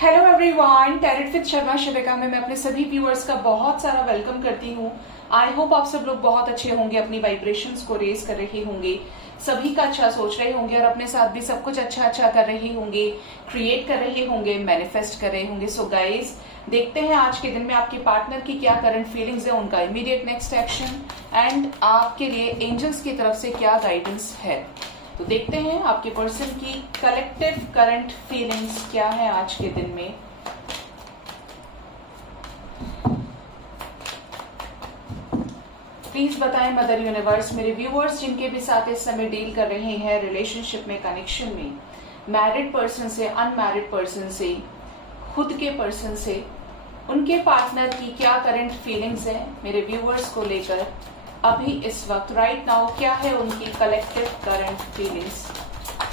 Hello everyone, tarot with Sharma Shivika में मैं अपने सभी व्यूअर्स का बहुत सारा वेलकम करती हूँ। आई होप आप सब लोग बहुत अच्छे होंगे, अपनी वाइब्रेशंस को रेज कर रहे होंगे, सभी का अच्छा सोच रहे होंगे और अपने साथ भी सब कुछ अच्छा कर रहे होंगे, क्रिएट कर रहे होंगे, मैनिफेस्ट कर रहे होंगे। सो गाइज, देखते हैं आज के दिन में आपके पार्टनर की क्या करंट फीलिंग्स है, उनका इमीडिएट नेक्स्ट एक्शन एंड आपके लिए एंजल्स की तरफ से क्या गाइडेंस है। तो देखते हैं आपके पर्सन की कलेक्टिव करंट फीलिंग्स क्या है आज के दिन में। प्लीज बताएं मदर यूनिवर्स, मेरे व्यूअर्स जिनके भी साथ इस समय डील कर रहे हैं रिलेशनशिप में, कनेक्शन में, मैरिड पर्सन से, अनमैरिड पर्सन से, खुद के पर्सन से, उनके पार्टनर की क्या करंट फीलिंग्स है मेरे व्यूअर्स को लेकर अभी इस वक्त राइट नाउ, क्या है उनकी कलेक्टिव करंट फीलिंग्स।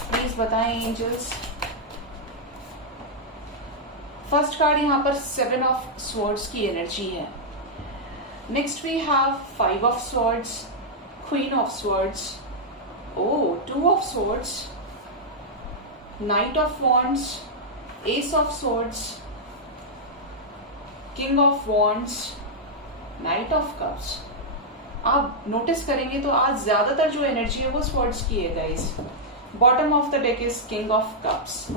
प्लीज बताएं एंजल्स। फर्स्ट कार्ड यहाँ पर 7 ऑफ स्वॉर्ड्स की एनर्जी है। Next we have 5 of swords, queen of swords, 2 of swords, knight of wands, ace of swords, king of wands, knight of cups. आप notice करेंगे तो आज ज्यादातर जो एनर्जी है वो स्वॉर्ड्स की है guys. Bottom of the deck is king of cups.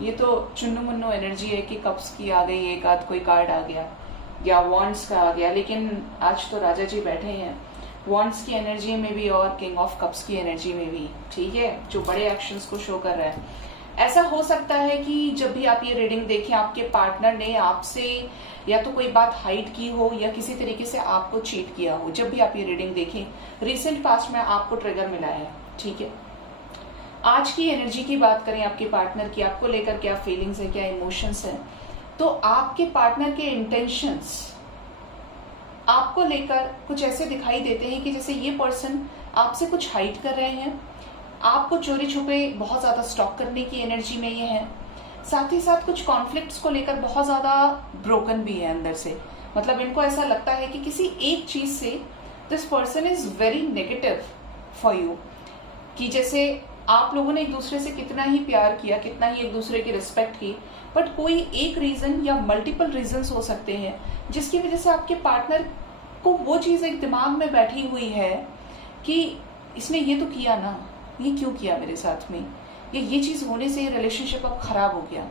ये तो चुन्नू मुन्नू एनर्जी है कि कप्स की आ गई, एक आध कोई कार्ड आ गया या वॉन्ड्स का आ गया, लेकिन आज तो राजा जी बैठे हैं वॉन्ड्स की एनर्जी में भी और किंग ऑफ कप्स की एनर्जी में भी, ठीक है, जो बड़े एक्शंस को शो कर रहा है। ऐसा हो सकता है कि जब भी आप ये रीडिंग देखें आपके पार्टनर ने आपसे या तो कोई बात हाइड की हो या किसी तरीके से आपको चीट किया हो। जब भी आप ये रीडिंग देखें, रिसेंट पास्ट में आपको ट्रिगर मिला है, ठीक है। आज की एनर्जी की बात करें आपके पार्टनर की, आपको लेकर क्या फीलिंग्स है, क्या इमोशंस है, तो आपके पार्टनर के इंटेंशंस आपको लेकर कुछ ऐसे दिखाई देते हैं कि जैसे ये पर्सन आपसे कुछ हाइड कर रहे हैं, आपको चोरी छुपे बहुत ज्यादा स्टॉक करने की एनर्जी में ये है। साथ ही साथ कुछ कॉन्फ्लिक्ट्स को लेकर बहुत ज्यादा ब्रोकन भी है अंदर से। मतलब इनको ऐसा लगता है कि किसी एक चीज से this person is very negative for you, कि जैसे आप लोगों ने एक दूसरे से कितना ही प्यार किया, कितना ही एक दूसरे की रिस्पेक्ट की, बट कोई एक रीजन या मल्टीपल रीजंस हो सकते हैं जिसकी वजह से आपके पार्टनर को वो चीज एक दिमाग में बैठी हुई है कि इसने ये तो किया ना, ये क्यों किया मेरे साथ में, ये चीज होने से रिलेशनशिप अब खराब हो गया,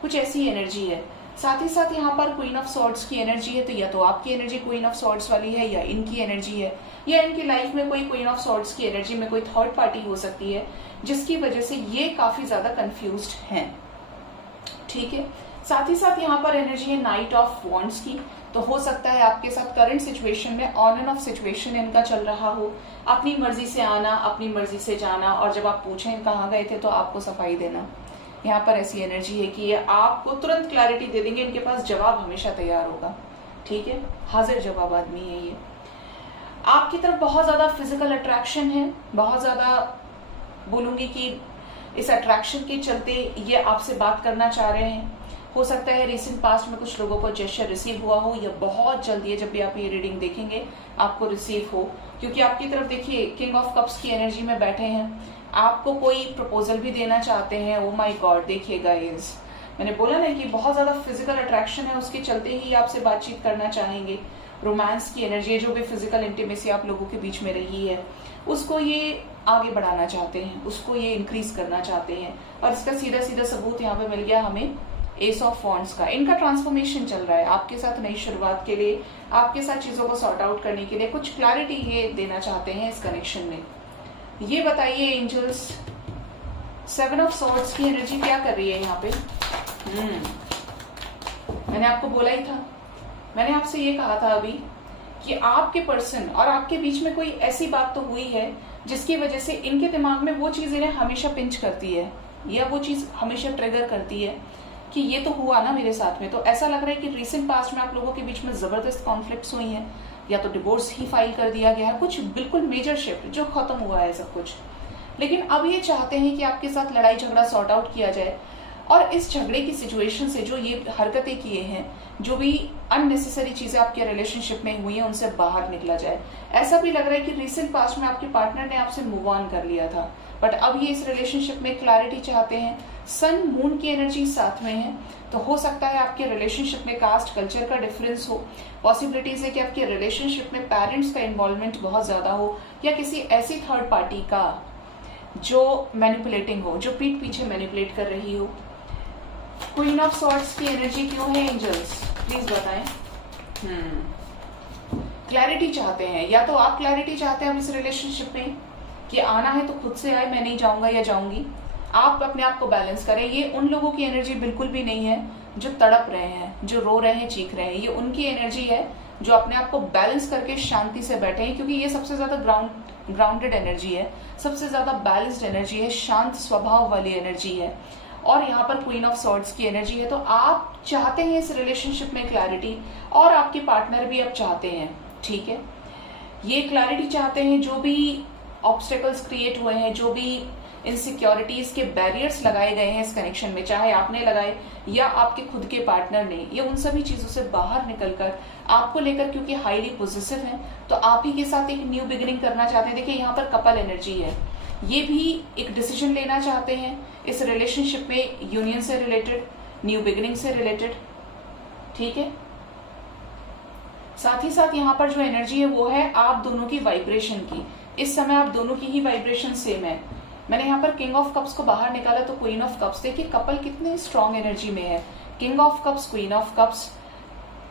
कुछ ऐसी एनर्जी है। साथ ही साथ यहाँ पर क्वीन ऑफ सॉर्ड्स की एनर्जी है, तो या तो आपकी एनर्जी क्वीन ऑफ सॉर्ड्स वाली है या इनकी एनर्जी है, या इनकी लाइफ में कोई क्वीन ऑफ सॉर्ड्स की एनर्जी में कोई थर्ड पार्टी हो सकती है जिसकी वजह से ये काफी ज्यादा कंफ्यूज्ड हैं, ठीक है। साथ ही साथ यहाँ पर एनर्जी है नाइट ऑफ वॉन्ड्स की, तो हो सकता है आपके साथ करंट सिचुएशन में ऑन एंड ऑफ सिचुएशन इनका चल रहा हो, अपनी मर्जी से आना, अपनी मर्जी से जाना, और जब आप पूछें कहाँ गए थे तो आपको सफाई देना। यहाँ पर ऐसी एनर्जी है कि ये आपको तुरंत क्लैरिटी दे देंगे, इनके पास जवाब हमेशा तैयार होगा, ठीक है, हाजिर जवाब आदमी है ये। आपकी तरफ बहुत ज्यादा फिजिकल अट्रैक्शन है, बहुत ज्यादा बोलूंगी कि इस अट्रैक्शन के चलते ये आपसे बात करना चाह रहे हैं। हो सकता है रिसेंट पास्ट में कुछ लोगों को जेस्चर रिसीव हुआ हो, या बहुत जल्दी है जब भी आप ये रीडिंग देखेंगे आपको रिसीव हो, क्योंकि आपकी तरफ देखिए किंग ऑफ कप्स की एनर्जी में बैठे हैं, आपको कोई प्रपोजल भी देना चाहते हैं। ओ माय गॉड, देखिए गाइस, मैंने बोला ना कि बहुत ज्यादा फिजिकल अट्रैक्शन है, उसके चलते ही आपसे बातचीत करना चाहेंगे। रोमांस की एनर्जी, जो भी फिजिकल इंटीमेसी आप लोगों के बीच में रही है उसको ये आगे बढ़ाना चाहते हैं, उसको ये इंक्रीज करना चाहते हैं, और इसका सीधा सीधा सबूत यहाँ पे मिल गया हमें एस ऑफ वॉन्ड्स का। इनका ट्रांसफॉर्मेशन चल रहा है आपके साथ, नई शुरुआत के लिए, आपके साथ चीजों को सॉर्ट आउट करने के लिए कुछ क्लैरिटी ये देना चाहते हैं इस कनेक्शन में। ये बताइए एंजल्स, 7 ऑफ सॉर्ड्स की एनर्जी क्या कर रही है यहाँ पे। मैंने आपको बोला ही था, मैंने आपसे ये कहा था अभी कि आपके पर्सन और आपके बीच में कोई ऐसी बात तो हुई है जिसकी वजह से इनके दिमाग में वो चीज इन्हें हमेशा पिंच करती है, या वो चीज हमेशा ट्रिगर करती है कि ये तो हुआ ना मेरे साथ में। तो ऐसा लग रहा है कि रिसेंट पास्ट में आप लोगों के बीच में जबरदस्त कॉन्फ्लिक्ट्स हुई हैं, या तो डिवोर्स ही फाइल कर दिया गया है, कुछ बिल्कुल मेजर शिफ्ट जो खत्म हुआ है सब कुछ। लेकिन अब ये चाहते हैं कि आपके साथ लड़ाई झगड़ा सॉर्ट आउट किया जाए, और इस झगड़े की सिचुएशन से जो ये हरकतें किए हैं, जो भी अननेसेसरी चीजें आपके रिलेशनशिप में हुई हैं, उनसे बाहर निकला जाए। ऐसा भी लग रहा है कि रिसेंट पास्ट में आपके पार्टनर ने आपसे मूव ऑन कर लिया था, बट अब ये इस रिलेशनशिप में क्लैरिटी चाहते हैं। सन मून की एनर्जी साथ में है, तो हो सकता है आपके रिलेशनशिप में कास्ट कल्चर का डिफरेंस हो। पॉसिबिलिटीज है कि आपके रिलेशनशिप में पेरेंट्स का इन्वॉल्वमेंट बहुत ज्यादा हो, या किसी ऐसी थर्ड पार्टी का जो मैनिपुलेटिंग हो, जो पीठ पीछे मैनिपुलेट कर रही हो। क्वीन ऑफ सॉर्ड्स की एनर्जी क्यों है एंजल्स, प्लीज बताएं। क्लैरिटी चाहते हैं, या तो आप क्लैरिटी चाहते हैं इस रिलेशनशिप में कि आना है तो खुद से आए, मैं नहीं जाऊंगा या जाऊंगी। आप अपने आप को बैलेंस करें। ये उन लोगों की एनर्जी बिल्कुल भी नहीं है जो तड़प रहे हैं, जो रो रहे हैं, चीख रहे हैं। ये उनकी एनर्जी है जो अपने आप को बैलेंस करके शांति से बैठे हैं, क्योंकि ये सबसे ज्यादा ग्राउंडेड एनर्जी है, सबसे ज्यादा बैलेंस्ड एनर्जी है, शांत स्वभाव वाली एनर्जी है। और यहाँ पर क्वीन ऑफ सॉर्ड्स की एनर्जी है। तो आप चाहते हैं इस रिलेशनशिप में क्लैरिटी, और आपके पार्टनर भी अब चाहते हैं, ठीक है। ये क्लैरिटी चाहते हैं, जो भी ऑब्स्टेकल्स क्रिएट हुए हैं, जो भी इनसिक्योरिटीज के बैरियर्स लगाए गए हैं इस कनेक्शन में, चाहे आपने लगाए या आपके खुद के पार्टनर ने, ये उन सभी चीजों से बाहर निकलकर आपको लेकर, क्योंकि हाईली पॉजिटिव हैं, तो आप ही के साथ एक न्यू बिगिनिंग करना चाहते हैं। देखिए यहाँ पर कपल एनर्जी है, ये भी एक डिसीजन लेना चाहते हैं इस रिलेशनशिप में, यूनियन से रिलेटेड, न्यू बिगिनिंग से रिलेटेड, ठीक है। साथ ही साथ यहाँ पर जो एनर्जी है वो है आप दोनों की वाइब्रेशन की। इस समय आप दोनों की ही वाइब्रेशन सेम है। मैंने यहाँ पर किंग ऑफ कप्स को बाहर निकाला तो क्वीन ऑफ कप्स, देखिए कपल कितने स्ट्रॉन्ग एनर्जी में है। King of cups, queen of cups,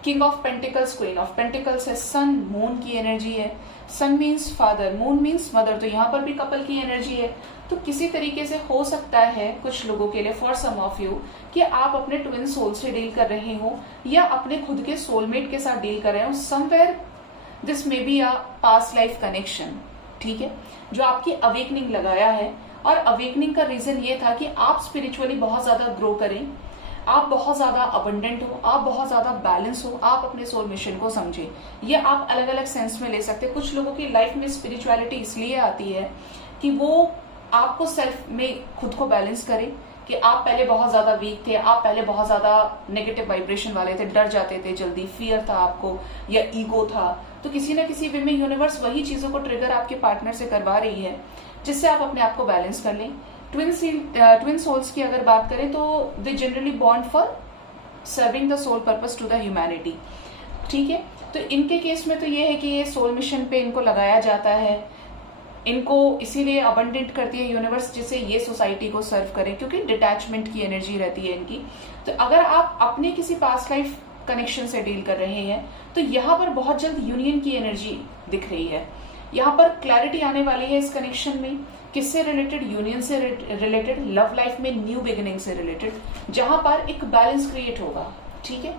king of pentacles, queen of pentacles है। सन मून की एनर्जी है। Sun means father, moon means mother, तो यहाँ पर भी कपल की एनर्जी है। तो किसी तरीके से हो सकता है कुछ लोगों के लिए, फॉर सम ऑफ यू, कि आप अपने ट्विन सोल से डील कर रहे हो या अपने खुद के सोलमेट के साथ डील कर रहे हो। Somewhere this may be a past life connection, ठीक है, जो आपकी अवेकनिंग लगाया है। और अवेकनिंग का रीजन ये था कि आप स्पिरिचुअली बहुत ज्यादा ग्रो करें, आप बहुत ज्यादा अबंडेंट हो, आप बहुत ज्यादा बैलेंस हो, आप अपने सोल मिशन को समझें। ये आप अलग अलग सेंस में ले सकते हैं। कुछ लोगों की लाइफ में स्पिरिचुअलिटी इसलिए आती है कि वो आपको सेल्फ में खुद को बैलेंस करे, कि आप पहले बहुत ज्यादा वीक थे, आप पहले बहुत ज्यादा नेगेटिव वाइब्रेशन वाले थे, डर जाते थे जल्दी, फियर था आपको या ईगो था। तो किसी ना किसी वे में यूनिवर्स वही चीजों को ट्रिगर आपके पार्टनर से करवा रही है, जिससे आप अपने आप को बैलेंस कर लें। ट्विन सोल्स की अगर बात करें तो they generally bond for serving the soul purpose to the humanity, ठीक है। तो इनके केस में तो ये है कि ये सोल मिशन पे इनको लगाया जाता है, इनको इसीलिए अबंडेंट करती है यूनिवर्स, जिससे ये सोसाइटी को सर्व करें, क्योंकि डिटैचमेंट की एनर्जी रहती है इनकी। तो अगर आप अपने किसी पास्ट लाइफ कनेक्शन से डील कर रहे हैं तो यहाँ पर बहुत जल्द यूनियन की एनर्जी दिख रही है। यहाँ पर क्लैरिटी आने वाली है इस कनेक्शन में, किससे रिलेटेड, यूनियन से रिलेटेड, लव लाइफ में न्यू बिगिनिंग से रिलेटेड, जहां पर एक बैलेंस क्रिएट होगा, ठीक है।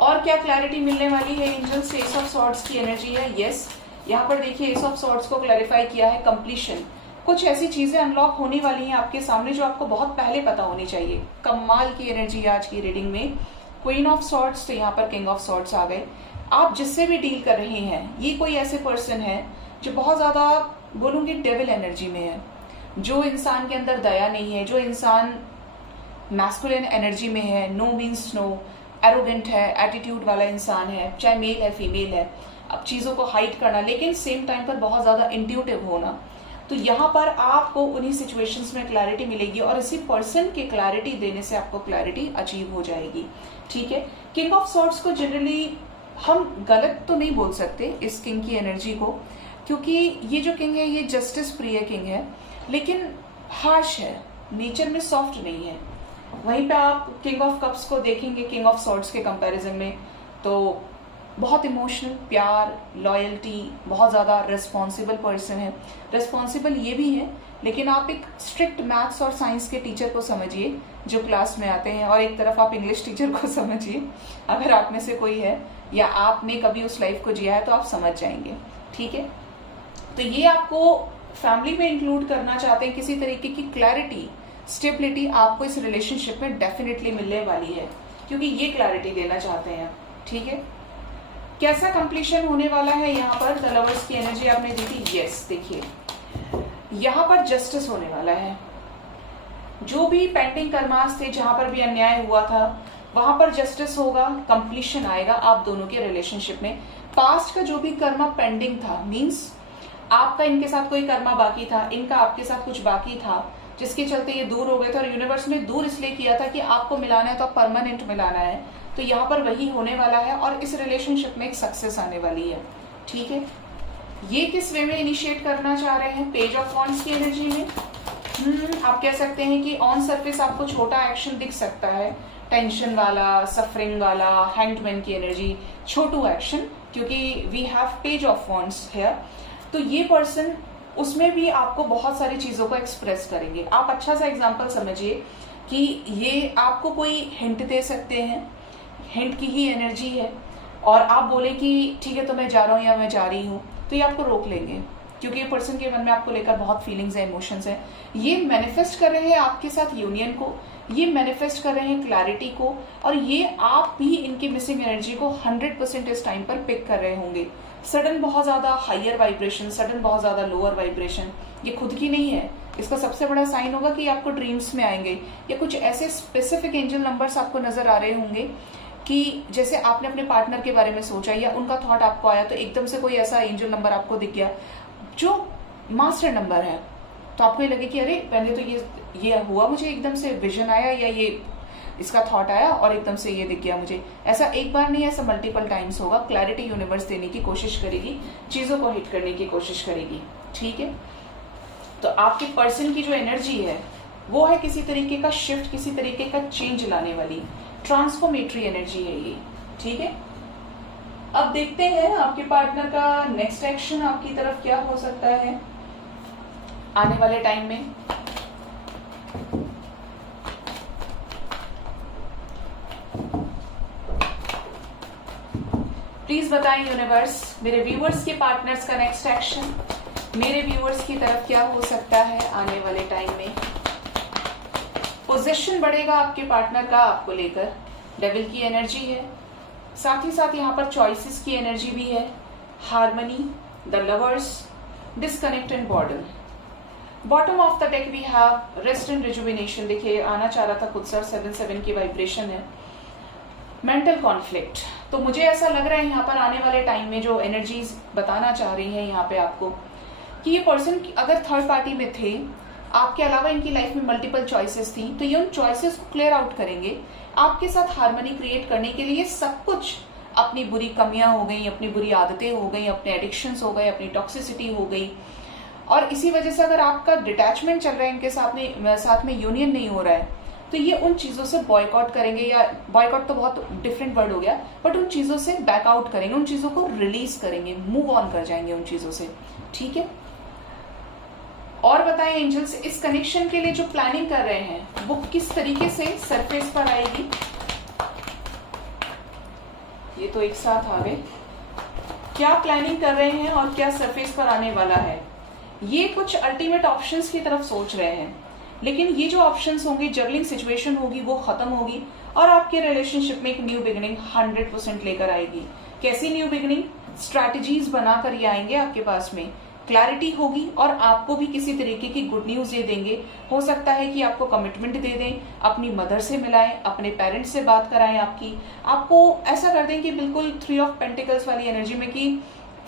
और क्या क्लैरिटी मिलने वाली है एंजल से? एस ऑफ सॉर्ड्स की एनर्जी है, यस। यहाँ पर देखिए एस ऑफ सॉर्ड्स को क्लैरिफाई किया है कंप्लीशन। कुछ ऐसी चीजें अनलॉक होने वाली हैं आपके सामने जो आपको बहुत पहले पता होनी चाहिए। कमाल की एनर्जी आज की रीडिंग में। क्वीन ऑफ सॉर्ड्स, तो यहाँ पर किंग ऑफ सॉर्ड्स आ गए। आप जिससे भी डील कर रहे हैं, ये कोई ऐसे पर्सन है जो बहुत ज्यादा, बोलूंगी, डेविल एनर्जी में है, जो इंसान के अंदर दया नहीं है, जो इंसान मैस्कुलिन एनर्जी में है, नो मीन्स नो, एरोगेंट है, एटीट्यूड वाला इंसान है, चाहे मेल है फीमेल है, अब चीजों को हाइड करना, लेकिन सेम टाइम पर बहुत ज्यादा इंट्यूटिव होना। तो यहाँ पर आपको उन्हीं सिचुएशंस में क्लैरिटी मिलेगी और इसी पर्सन के क्लैरिटी देने से आपको क्लैरिटी अचीव हो जाएगी, ठीक है। किंग ऑफ सॉर्ड्स को जनरली हम गलत तो नहीं बोल सकते इस किंग की एनर्जी को, क्योंकि ये जो किंग है ये जस्टिस प्रिय किंग है, लेकिन हार्श है, नेचर में सॉफ्ट नहीं है। वहीं पे आप किंग ऑफ कप्स को देखेंगे किंग ऑफ सॉर्ड्स के कंपैरिजन में, तो बहुत इमोशनल, प्यार, लॉयल्टी, बहुत ज्यादा रिस्पॉन्सिबल पर्सन है। रिस्पॉन्सिबल ये भी है, लेकिन आप एक स्ट्रिक्ट मैथ्स और साइंस के टीचर को समझिए जो क्लास में आते हैं, और एक तरफ आप इंग्लिश टीचर को समझिए, अगर आप में से कोई है या आपने कभी उस लाइफ को जिया है तो आप समझ जाएंगे, ठीक है। तो ये आपको फैमिली में इंक्लूड करना चाहते हैं, किसी तरीके की क्लैरिटी, स्टेबिलिटी आपको इस रिलेशनशिप में डेफिनेटली मिलने वाली है, क्योंकि ये क्लैरिटी देना चाहते हैं, ठीक है। कैसा कंप्लीशन होने वाला है यहाँ पर? द लवर्स की एनर्जी आपने दी थी, यस। देखिए यहाँ पर जस्टिस होने वाला है। जो भी पेंडिंग कर्मास थे, जहां पर भी अन्याय हुआ था, वहां पर जस्टिस होगा, कंप्लीशन आएगा आप दोनों के रिलेशनशिप में। पास्ट का जो भी कर्मा पेंडिंग था, मीन्स आपका इनके साथ कोई कर्मा बाकी था, इनका आपके साथ कुछ बाकी था, जिसके चलते ये दूर हो गए थे, और यूनिवर्स ने दूर इसलिए किया था कि आपको मिलाना है तो परमानेंट मिलाना है। तो यहाँ पर वही होने वाला है और इस रिलेशनशिप में एक सक्सेस आने वाली है। ठीक है, ये किस वे में इनिशिएट करना चाह रहे हैं? पेज ऑफ वॉन्ड्स की एनर्जी में। आप कह सकते हैं कि ऑन सरफेस आपको छोटा एक्शन दिख सकता है, टेंशन वाला, सफरिंग वाला, हैंगमैन की एनर्जी, छोटू एक्शन, क्योंकि we have page of wands here. तो ये पर्सन उसमें भी आपको बहुत सारी चीजों को एक्सप्रेस करेंगे। आप अच्छा सा एग्जांपल समझिए कि ये आपको कोई हिंट दे सकते हैं, हिंट की ही एनर्जी है, और आप बोले कि ठीक है तो मैं जा रहा हूँ या मैं जा रही हूँ, तो ये आपको रोक लेंगे, क्योंकि ये पर्सन के मन में आपको लेकर बहुत फीलिंग्स है, इमोशंस है। ये मैनिफेस्ट कर रहे हैं आपके साथ यूनियन को, ये मैनिफेस्ट कर रहे हैं क्लैरिटी को, और ये आप भी इनकी मिसिंग एनर्जी को 100% इस टाइम पर पिक कर रहे होंगे। सडन बहुत ज्यादा हायर वाइब्रेशन, सडन बहुत ज्यादा लोअर वाइब्रेशन, ये खुद की नहीं है। इसका सबसे बड़ा साइन होगा कि आपको ड्रीम्स में आएंगे, या कुछ ऐसे स्पेसिफिक एंजल नंबर्स आपको नजर आ रहे होंगे कि जैसे आपने अपने पार्टनर के बारे में सोचा या उनका थॉट आपको आया, तो एकदम से कोई ऐसा एंजल नंबर आपको दिख गया जो मास्टर नंबर है, तो आपको ये लगे कि अरे पहले तो ये हुआ, मुझे एकदम से विजन आया या ये इसका थॉट आया और एकदम से ये दिख गया मुझे। ऐसा एक बार नहीं, ऐसा मल्टीपल टाइम्स होगा। क्लैरिटी यूनिवर्स देने की कोशिश करेगी, चीजों को हिट करने की कोशिश करेगी। ठीक है, तो आपके पर्सन की जो एनर्जी है वो है किसी तरीके का शिफ्ट, किसी तरीके का चेंज लाने वाली, ट्रांसफॉर्मेटरी एनर्जी है ये। ठीक है, अब देखते हैं आपके पार्टनर का नेक्स्ट एक्शन आपकी तरफ क्या हो सकता है आने वाले टाइम में। प्लीज बताएं यूनिवर्स, मेरे व्यूअर्स के पार्टनर्स का नेक्स्ट एक्शन मेरे व्यूअर्स की तरफ क्या हो सकता है आने वाले टाइम में। पोजीशन बढ़ेगा आपके पार्टनर का आपको लेकर, डेविल की एनर्जी है, साथ ही साथ यहाँ पर चॉइसेस की एनर्जी भी है, harmony, the lovers, disconnect and border. Bottom of the deck we have rest and rejuvenation. देखिए आना चाह रहा था खुद सर, 7-7 की वाइब्रेशन है, मेंटल कॉन्फ्लिक्ट। तो मुझे ऐसा लग रहा है यहाँ पर आने वाले टाइम में जो एनर्जीज बताना चाह रही हैं यहाँ पे आपको, कि ये पर्सन अगर थर्ड पार्टी में थे, आपके अलावा इनकी लाइफ में मल्टीपल चॉइसेस थी, तो ये उन चॉइसेस को क्लियर आउट करेंगे। आपके साथ हार्मनी क्रिएट करने के लिए सब कुछ, अपनी बुरी कमियां हो गई, अपनी बुरी आदतें हो गई, अपने एडिक्शंस हो गए, अपनी टॉक्सिसिटी हो गई, और इसी वजह से अगर आपका डिटैचमेंट चल रहा है इनके साथ में यूनियन नहीं हो रहा है, तो ये उन चीजों से बॉयकॉट करेंगे, या बॉयकॉट तो बहुत डिफरेंट वर्ड हो गया, बट उन चीजों से बैकआउट करेंगे, उन चीजों को रिलीज करेंगे, मूव ऑन कर जाएंगे उन चीजों से। ठीक है, और बताएं एंजल्स, इस कनेक्शन के लिए जो प्लानिंग कर रहे हैं वो किस तरीके से सरफेस पर आएगी। ये तो एक साथ आ गए, क्या प्लानिंग कर रहे हैं और क्या सरफेस पर आने वाला है। ये कुछ अल्टीमेट ऑप्शंस की तरफ सोच रहे हैं, लेकिन ये जो ऑप्शंस होंगे, जर्लिंग सिचुएशन होगी वो खत्म होगी, और आपके रिलेशनशिप में एक न्यू बिगिनिंग 100% लेकर आएगी। कैसी न्यू बिगिनिंग? स्ट्रैटेजीज बनाकर ये आएंगे आपके पास में, क्लैरिटी होगी, और आपको भी किसी तरीके की गुड न्यूज दे देंगे। हो सकता है कि आपको कमिटमेंट दे दें, अपनी मदर से मिलाएं, अपने पेरेंट्स से बात कराएं, आपको ऐसा कर दें कि बिल्कुल 3 ऑफ पेंटिकल्स वाली एनर्जी में कि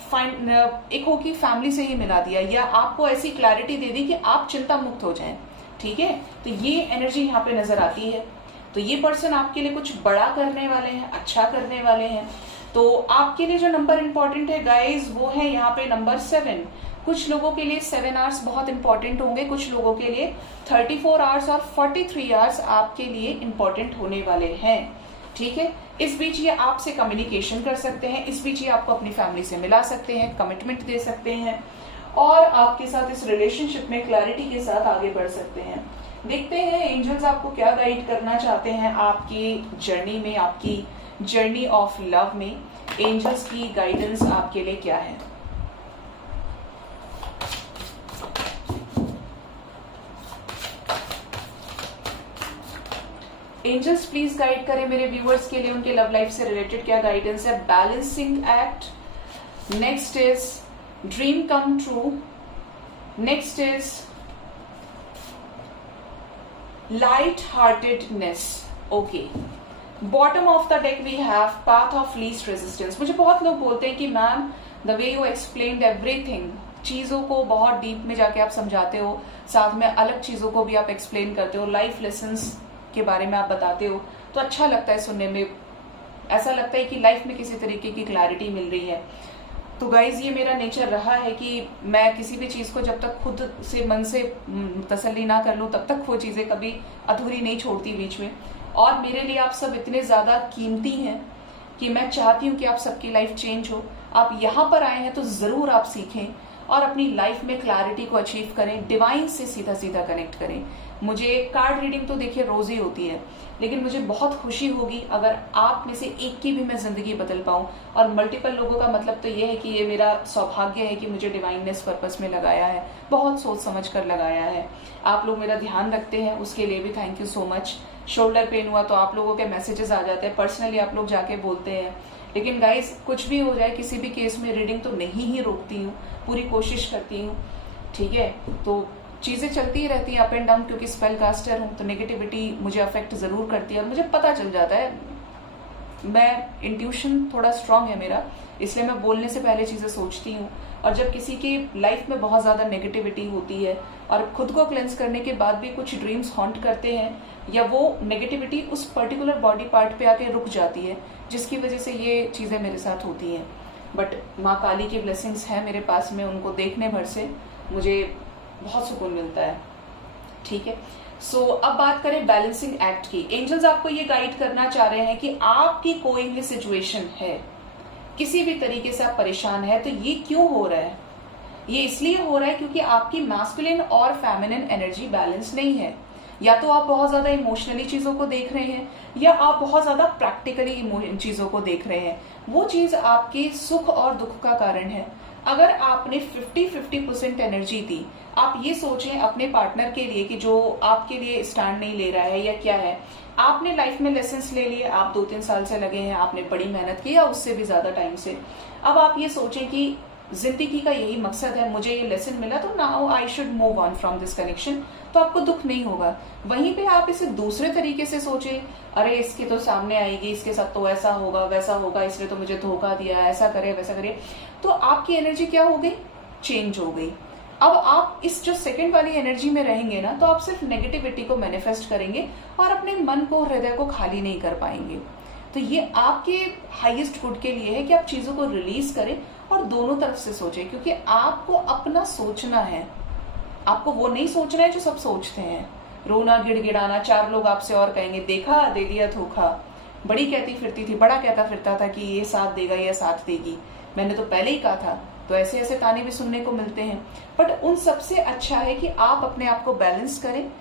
एक हो कि फैमिली से ही मिला दिया, या आपको ऐसी क्लैरिटी दे दी कि आप चिंता मुक्त हो जाएं। ठीक है, तो ये एनर्जी यहाँ पे नजर आती है। तो ये पर्सन आपके लिए कुछ बड़ा करने वाले हैं, अच्छा करने वाले हैं। तो आपके लिए जो नंबर इंपॉर्टेंट है गाइज, वो है यहाँ पे नंबर 7। कुछ लोगों के लिए 7 आवर्स बहुत इंपॉर्टेंट होंगे, कुछ लोगों के लिए 34 आवर्स और 43 आवर्स आपके लिए इंपॉर्टेंट होने वाले हैं। ठीक है, इस बीच ये आपसे कम्युनिकेशन कर सकते हैं, इस बीच ये आपको अपनी फैमिली से मिला सकते हैं, कमिटमेंट दे सकते हैं, और आपके साथ इस रिलेशनशिप में क्लैरिटी के साथ आगे बढ़ सकते हैं। देखते हैं एंजल्स आपको क्या गाइड करना चाहते हैं आपकी जर्नी में, आपकी जर्नी ऑफ लव में। एंजल्स की गाइडेंस आपके लिए क्या है। एंजल्स प्लीज गाइड करें मेरे व्यूअर्स के लिए, उनके लव लाइफ से रिलेटेड क्या गाइडेंस है। Balancing act, next is dream come true, next is light heartedness, okay. Bottom of the deck we have path of least resistance. मुझे बहुत लोग बोलते हैं कि ma'am the way you explained everything, चीजों को बहुत डीप में जाके आप समझाते हो, साथ में अलग चीजों को भी आप एक्सप्लेन करते हो, लाइफ लेसन्स के बारे में आप बताते हो, तो अच्छा लगता है सुनने में। ऐसा लगता है कि लाइफ में किसी तरीके की क्लैरिटी मिल रही है। तो गाइज ये मेरा नेचर रहा है कि मैं किसी भी चीज को जब तक खुद से मन से तसल्ली ना कर लूं तब तक वो चीजें कभी अधूरी नहीं छोड़ती बीच में। और मेरे लिए आप सब इतने ज्यादा कीमती हैं कि मैं चाहती हूँ कि आप सबकी लाइफ चेंज हो। आप यहाँ पर आए हैं तो जरूर आप सीखें और अपनी लाइफ में क्लैरिटी को अचीव करें, डिवाइन से सीधा सीधा कनेक्ट करें। मुझे कार्ड रीडिंग तो देखिए रोज ही होती है, लेकिन मुझे बहुत खुशी होगी अगर आप में से एक की भी मैं जिंदगी बदल पाऊं। और मल्टीपल लोगों का मतलब तो ये है कि ये मेरा सौभाग्य है कि मुझे डिवाइननेस पर्पस में लगाया है, बहुत सोच समझ कर लगाया है। आप लोग मेरा ध्यान रखते हैं, उसके लिए भी thank you so much. Shoulder pain हुआ तो आप लोगों के मैसेजेस आ जाते हैं, पर्सनली आप लोग जाके बोलते हैं। लेकिन गाइज कुछ भी हो जाए, किसी भी केस में रीडिंग तो नहीं ही रोकती हूँ, पूरी कोशिश करती हूँ, ठीक है। तो चीजें चलती ही रहती हैं अप एंड डाउन, क्योंकि स्पेल कास्टर हूँ तो नेगेटिविटी मुझे अफेक्ट जरूर करती है और मुझे पता चल जाता है। मैं इंट्यूशन थोड़ा स्ट्रांग है मेरा, इसलिए मैं बोलने से पहले चीजें सोचती हूँ। और जब किसी की लाइफ में बहुत ज्यादा नेगेटिविटी होती है और खुद को क्लेंस करने के बाद भी कुछ ड्रीम्स हॉन्ट करते हैं, या वो नेगेटिविटी उस पर्टिकुलर बॉडी पार्ट पे आके रुक जाती है, जिसकी वजह से ये चीजें मेरे साथ होती हैं। बट माँ काली की ब्लेसिंग्स है मेरे पास में, उनको देखने भर से मुझे बहुत सुकून मिलता है, ठीक है। सो अब बात करें बैलेंसिंग एक्ट की। एंजल्स आपको ये गाइड करना चाह रहे हैं कि आपकी कोई भी सिचुएशन है, किसी भी तरीके से आप परेशान है, तो ये क्यों हो रहा है? ये इसलिए हो रहा है क्योंकि आपकी मैस्कुलिन और फेमिनिन एनर्जी बैलेंस नहीं है। या तो आप बहुत ज्यादा इमोशनली चीजों को देख रहे हैं, या आप बहुत ज्यादा प्रैक्टिकली चीजों को देख रहे हैं। वो चीज आपके सुख और दुख का कारण है। अगर आपने 50-50% एनर्जी दी, आप ये सोचें अपने पार्टनर के लिए कि जो आपके लिए स्टैंड नहीं ले रहा है या क्या है, आपने लाइफ में लेसन्स ले लिए, आप 2-3 साल से लगे हैं, आपने बड़ी मेहनत की या उससे भी ज्यादा टाइम से। अब आप ये सोचें कि जिंदगी का यही मकसद है, मुझे ये लेसन मिला तो now I should move on from this connection, तो आपको दुख नहीं होगा। वहीं पे आप इसे दूसरे तरीके से सोचे, अरे इसकी तो सामने आएगी, इसके साथ तो ऐसा होगा वैसा होगा, इसने तो मुझे धोखा दिया, ऐसा करे वैसा करे, तो आपकी एनर्जी क्या हो गई? चेंज हो गई। अब आप इस जो सेकंड वाली एनर्जी में रहेंगे ना, तो आप सिर्फ नेगेटिविटी को मैनिफेस्ट करेंगे और अपने मन को, हृदय को खाली नहीं कर पाएंगे। तो ये आपके हाईएस्ट गुड के लिए है कि आप चीजों को रिलीज करें और दोनों तरफ से सोचें, क्योंकि आपको अपना सोचना है। आपको वो नहीं सोचना है जो सब सोचते हैं, रोना गिड़गिड़ाना, 4 लोग आपसे और कहेंगे देखा दे दिया धोखा, बड़ी कहती फिरती थी, बड़ा कहता फिरता था कि ये साथ देगा या साथ देगी, मैंने तो पहले ही कहा था। तो ऐसे ऐसे ताने भी सुनने को मिलते हैं। बट उन सबसे अच्छा है कि आप अपने आप को बैलेंस करें।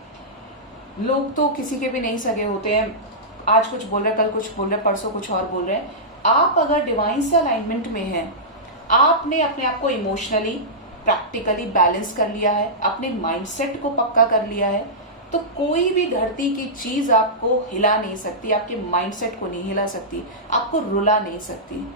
लोग तो किसी के भी नहीं सगे होते हैं, आज कुछ बोल रहे, कल कुछ बोल रहे, परसों कुछ और बोल रहे हैं। आप अगर डिवाइन से अलाइनमेंट में हैं, आपने अपने आप को इमोशनली, प्रैक्टिकली बैलेंस कर लिया है, अपने माइंडसेट को पक्का कर लिया है, तो कोई भी धरती की चीज आपको हिला नहीं सकती, आपके माइंडसेट को नहीं हिला सकती, आपको रुला नहीं सकती,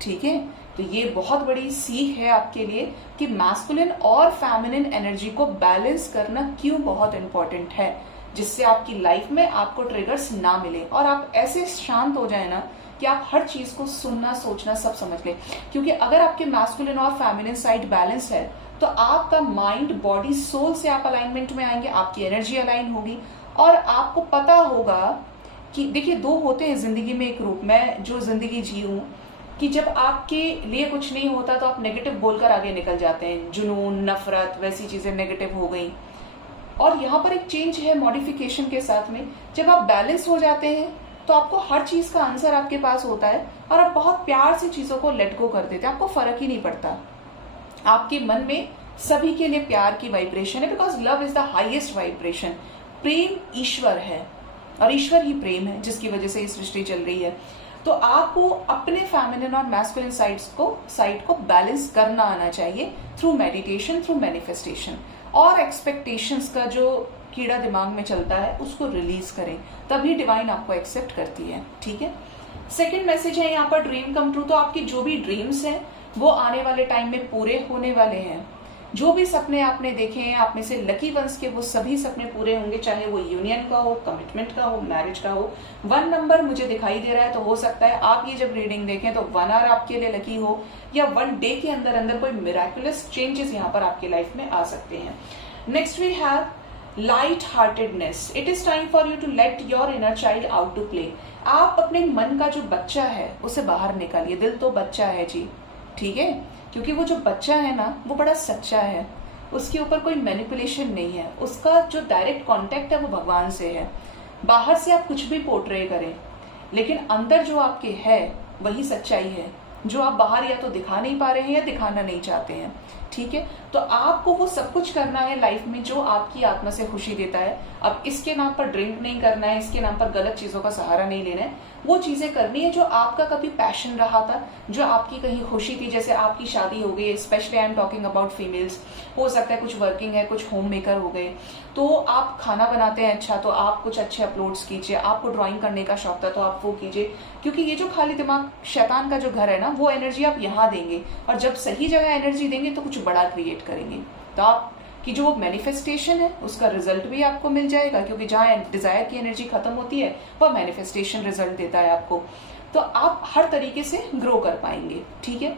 ठीक है। तो ये बहुत बड़ी सीख है आपके लिए कि मैस्कुलिन और फेमिनिन एनर्जी को बैलेंस करना क्यों बहुत इंपॉर्टेंट है, जिससे आपकी लाइफ में आपको ट्रिगर्स ना मिले और आप ऐसे शांत हो जाए ना कि आप हर चीज को सुनना, सोचना, सब समझ लें। क्योंकि अगर आपके मैस्कुलिन और फेमिनिन साइड बैलेंस है, तो आपका माइंड, बॉडी, सोल से आप अलाइनमेंट में आएंगे, आपकी एनर्जी अलाइन होगी और आपको पता होगा कि देखिए 2 होते हैं जिंदगी में एक रूप। मैं जो जिंदगी जी हूँ कि जब आपके लिए कुछ नहीं होता तो आप नेगेटिव बोलकर आगे निकल जाते हैं, जुनून, नफरत, वैसी चीजें नेगेटिव हो गई। और यहाँ पर एक चेंज है मॉडिफिकेशन के साथ में, जब आप बैलेंस हो जाते हैं तो आपको हर चीज का आंसर आपके पास होता है और आप बहुत प्यार से चीजों को लेट गो कर देते हैं, आपको फर्क ही नहीं पड़ता। आपके मन में सभी के लिए प्यार की वाइब्रेशन है, because love is the highest vibration. प्रेम ईश्वर है और ईश्वर ही प्रेम है, जिसकी वजह से ये सृष्टि चल रही है। तो आपको अपने फेमिनिन और मैस्कुलिन साइड को बैलेंस करना आना चाहिए थ्रू मेडिटेशन, थ्रू मैनिफेस्टेशन, और एक्सपेक्टेशंस का जो कीड़ा दिमाग में चलता है उसको रिलीज करें, तभी डिवाइन आपको एक्सेप्ट करती है, ठीक है। सेकंड मैसेज है यहाँ पर ड्रीम कम ट्रू। तो आपकी जो भी ड्रीम्स हैं वो आने वाले टाइम में पूरे होने वाले हैं। जो भी सपने आपने देखे हैं, आप में से लकी वंस के वो सभी सपने पूरे होंगे, चाहे वो यूनियन का हो, कमिटमेंट का हो, मैरिज का हो। 1 नंबर मुझे दिखाई दे रहा है, तो हो सकता है आप ये जब रीडिंग देखें तो 1 आवर आपके लिए लकी हो, या 1 डे के अंदर अंदर कोई मिराकुलस चेंजेस यहाँ पर आपकी लाइफ में आ सकते हैं। Next we have light heartedness. It is time for you to let your inner child out to play. आप अपने मन का जो बच्चा है उसे बाहर निकालिए। दिल तो बच्चा है जी, ठीक है, क्योंकि वो जो बच्चा है ना वो बड़ा सच्चा है, उसके ऊपर कोई मैनिपुलेशन नहीं है, उसका जो डायरेक्ट कांटेक्ट है वो भगवान से है। बाहर से आप कुछ भी पोर्ट्रे करें, लेकिन अंदर जो आपके है वही सच्चाई है, जो आप बाहर या तो दिखा नहीं पा रहे हैं या दिखाना नहीं चाहते हैं, ठीक है। तो आपको वो सब कुछ करना है लाइफ में जो आपकी आत्मा से खुशी देता है। अब इसके नाम पर ड्रिंक नहीं करना है, इसके नाम पर गलत चीजों का सहारा नहीं लेना है, वो चीजें करनी है जो आपका कभी पैशन रहा था, जो आपकी कहीं खुशी थी। जैसे आपकी शादी हो गई, specially I am talking about females, हो सकता है कुछ वर्किंग है, कुछ होम मेकर हो गए, तो आप खाना बनाते हैं अच्छा, तो आप कुछ अच्छे अपलोड्स कीजिए। आपको ड्राइंग करने का शौक था तो आप वो कीजिए, क्योंकि ये जो खाली दिमाग शैतान का जो घर है ना, वो एनर्जी आप यहाँ देंगे, और जब सही जगह एनर्जी देंगे तो कुछ बड़ा क्रिएट करेंगे। तो आप कि जो मैनिफेस्टेशन है उसका रिजल्ट भी आपको मिल जाएगा, क्योंकि जहाँ डिजायर की एनर्जी खत्म होती है वह मैनिफेस्टेशन रिजल्ट देता है आपको। तो आप हर तरीके से ग्रो कर पाएंगे, ठीक है।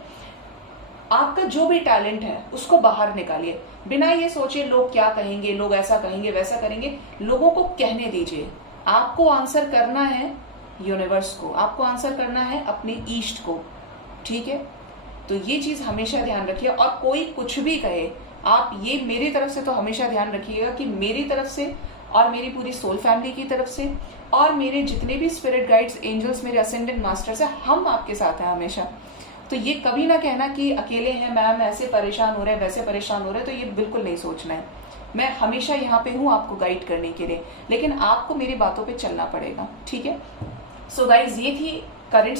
आपका जो भी टैलेंट है उसको बाहर निकालिए, बिना ये सोचे लोग क्या कहेंगे, लोग ऐसा कहेंगे, वैसा करेंगे। लोगों को कहने दीजिए। आपको आंसर करना है यूनिवर्स को, आपको आंसर करना है अपने ईस्ट को, ठीक है। तो ये चीज हमेशा ध्यान रखिए। और कोई कुछ भी कहे, आप ये मेरी तरफ से तो हमेशा ध्यान रखिएगा कि मेरी तरफ से और मेरी पूरी सोल फैमिली की तरफ से और मेरे जितने भी स्पिरिट गाइड्स, एंजल्स, मेरे असेंडेंट मास्टर्स हैं, हम आपके साथ हैं हमेशा। तो ये कभी ना कहना कि अकेले हैं मैम, ऐसे परेशान हो रहे हैं, वैसे परेशान हो रहे हैं, तो ये बिल्कुल नहीं सोचना है। मैं हमेशा यहाँ पे हूँ आपको गाइड करने के लिए, लेकिन आपको मेरी बातों पे चलना पड़ेगा, ठीक है। सो गाइज, ये थी करंट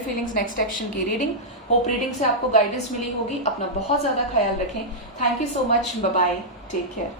फीलिंग्स नेक्स्ट एक्शन की रीडिंग। होप रीडिंग से आपको गाइडेंस मिली होगी। अपना बहुत ज्यादा ख्याल रखें। Thank you so much, bye bye, take care.